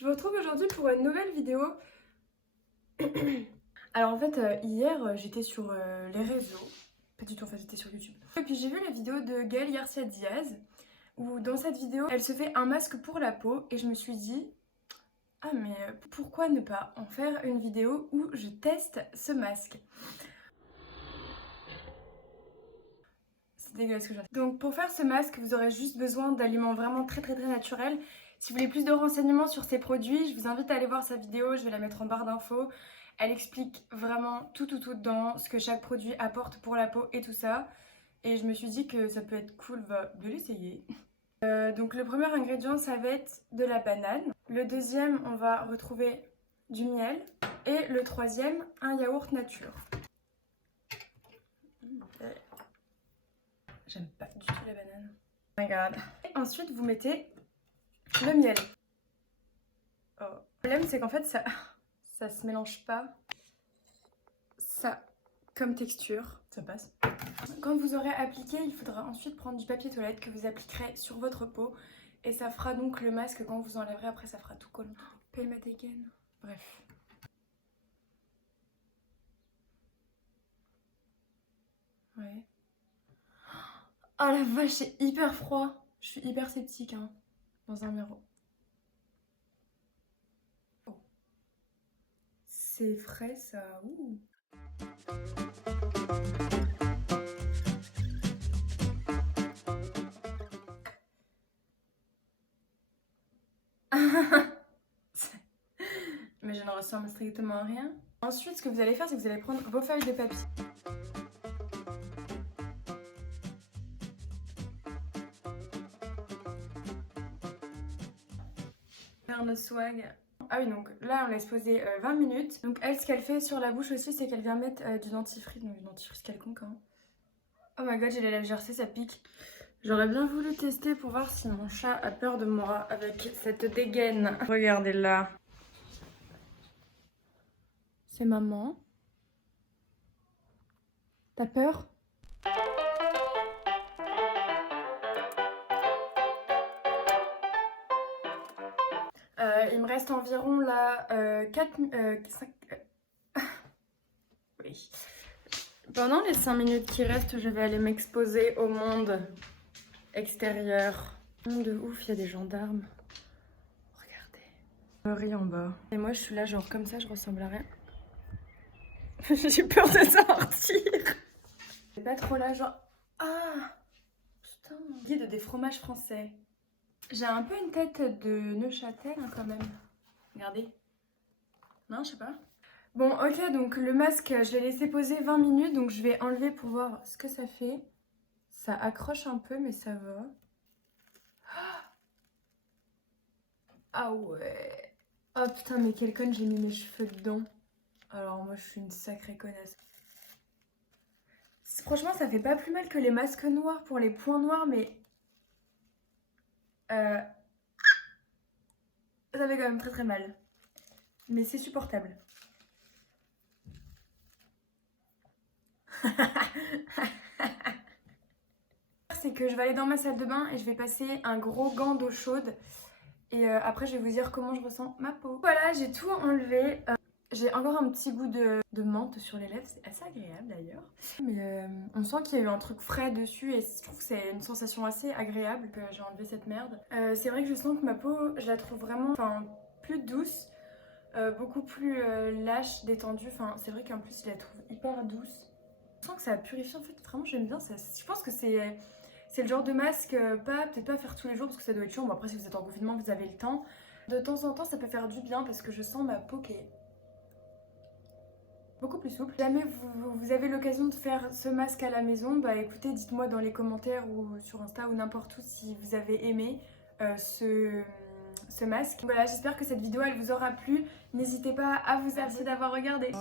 Je vous retrouve aujourd'hui pour une nouvelle vidéo. Alors en fait, hier j'étais sur les réseaux, pas du tout, enfin j'étais sur YouTube. Et puis j'ai vu la vidéo de Gaëlle Garcia Diaz, où dans cette vidéo elle se fait un masque pour la peau et je me suis dit, ah mais pourquoi ne pas en faire une vidéo où je teste ce masque. C'est dégueulasse ce que j'ai fait. Donc pour faire ce masque, vous aurez juste besoin d'aliments vraiment très naturels. Si vous voulez plus de renseignements sur ces produits, je vous invite à aller voir sa vidéo, je vais la mettre en barre d'infos. Elle explique vraiment tout dedans, ce que chaque produit apporte pour la peau et tout ça. Et je me suis dit que ça peut être cool de l'essayer. Donc le premier ingrédient, ça va être de la banane. Le deuxième, on va retrouver du miel. Et le troisième, un yaourt nature. J'aime pas du tout la banane. Oh my god. Et ensuite, vous mettez le miel. Oh. Le problème, c'est qu'en fait, ça se mélange pas. Ça, comme texture, ça passe. Quand vous aurez appliqué, il faudra ensuite prendre du papier toilette que vous appliquerez sur votre peau. Et ça fera donc le masque quand vous enlèverez. Après, ça fera tout collant. Pale matte again. Bref. Ouais. Oh la vache, c'est hyper froid. Je suis hyper sceptique hein, dans un miroir. Oh. C'est frais ça. Ouh. Mais je ne ressemble strictement à rien. Ensuite, ce que vous allez faire, c'est que vous allez prendre vos feuilles de papier. Faire nos swag. Ah oui, donc là, on laisse poser 20 minutes. Donc elle, ce qu'elle fait sur la bouche aussi, c'est qu'elle vient mettre du dentifrice. Donc du dentifrice quelconque. Hein. Oh my god, j'ai les lèvres gercées, ça pique. J'aurais bien voulu tester pour voir si mon chat a peur de moi avec cette dégaine. Regardez là. C'est maman. T'as peur? Il me reste environ là 4... 5... oui. Pendant les 5 minutes qui restent, je vais aller m'exposer au monde extérieur. De ouf, il y a des gendarmes. Regardez. Riz en bas. Et moi, je suis là genre comme ça, je ressemble à rien. J'ai peur de sortir. C'est pas trop là genre... Ah putain. Guide des fromages français. J'ai un peu une tête de Neuchâtel hein, quand même. Regardez. Non, je sais pas. Bon, ok, donc le masque, je l'ai laissé poser 20 minutes, donc je vais enlever pour voir ce que ça fait. Ça accroche un peu, mais ça va. Ah ouais. Oh putain, mais quelle conne, j'ai mis mes cheveux dedans. Alors moi, je suis une sacrée connasse. Franchement, ça fait pas plus mal que les masques noirs pour les points noirs, mais... ça fait quand même très mal. Mais c'est supportable. C'est que je vais aller dans ma salle de bain et je vais passer un gros gant d'eau chaude. Et après, je vais vous dire comment je ressens ma peau. Voilà, j'ai tout enlevé. J'ai encore un petit goût de menthe sur les lèvres. C'est assez agréable d'ailleurs. Mais on sent qu'il y a eu un truc frais dessus et je trouve que c'est une sensation assez agréable que j'ai enlevé cette merde. C'est vrai que je sens que ma peau, je la trouve vraiment plus douce. Beaucoup plus lâche, détendue. Enfin, c'est vrai qu'en plus, je la trouve hyper douce. Je sens que ça purifie en fait. Vraiment, j'aime bien ça. Je pense que c'est le genre de masque, peut-être pas à faire tous les jours parce que ça doit être chiant. Bon, après, si vous êtes en confinement, vous avez le temps. De temps en temps, ça peut faire du bien parce que je sens ma peau qui est beaucoup plus souple. Si jamais vous avez l'occasion de faire ce masque à la maison, bah écoutez, dites-moi dans les commentaires ou sur Insta ou n'importe où si vous avez aimé ce masque. Voilà, j'espère que cette vidéo elle vous aura plu. N'hésitez pas à vous abonner d'avoir regardé.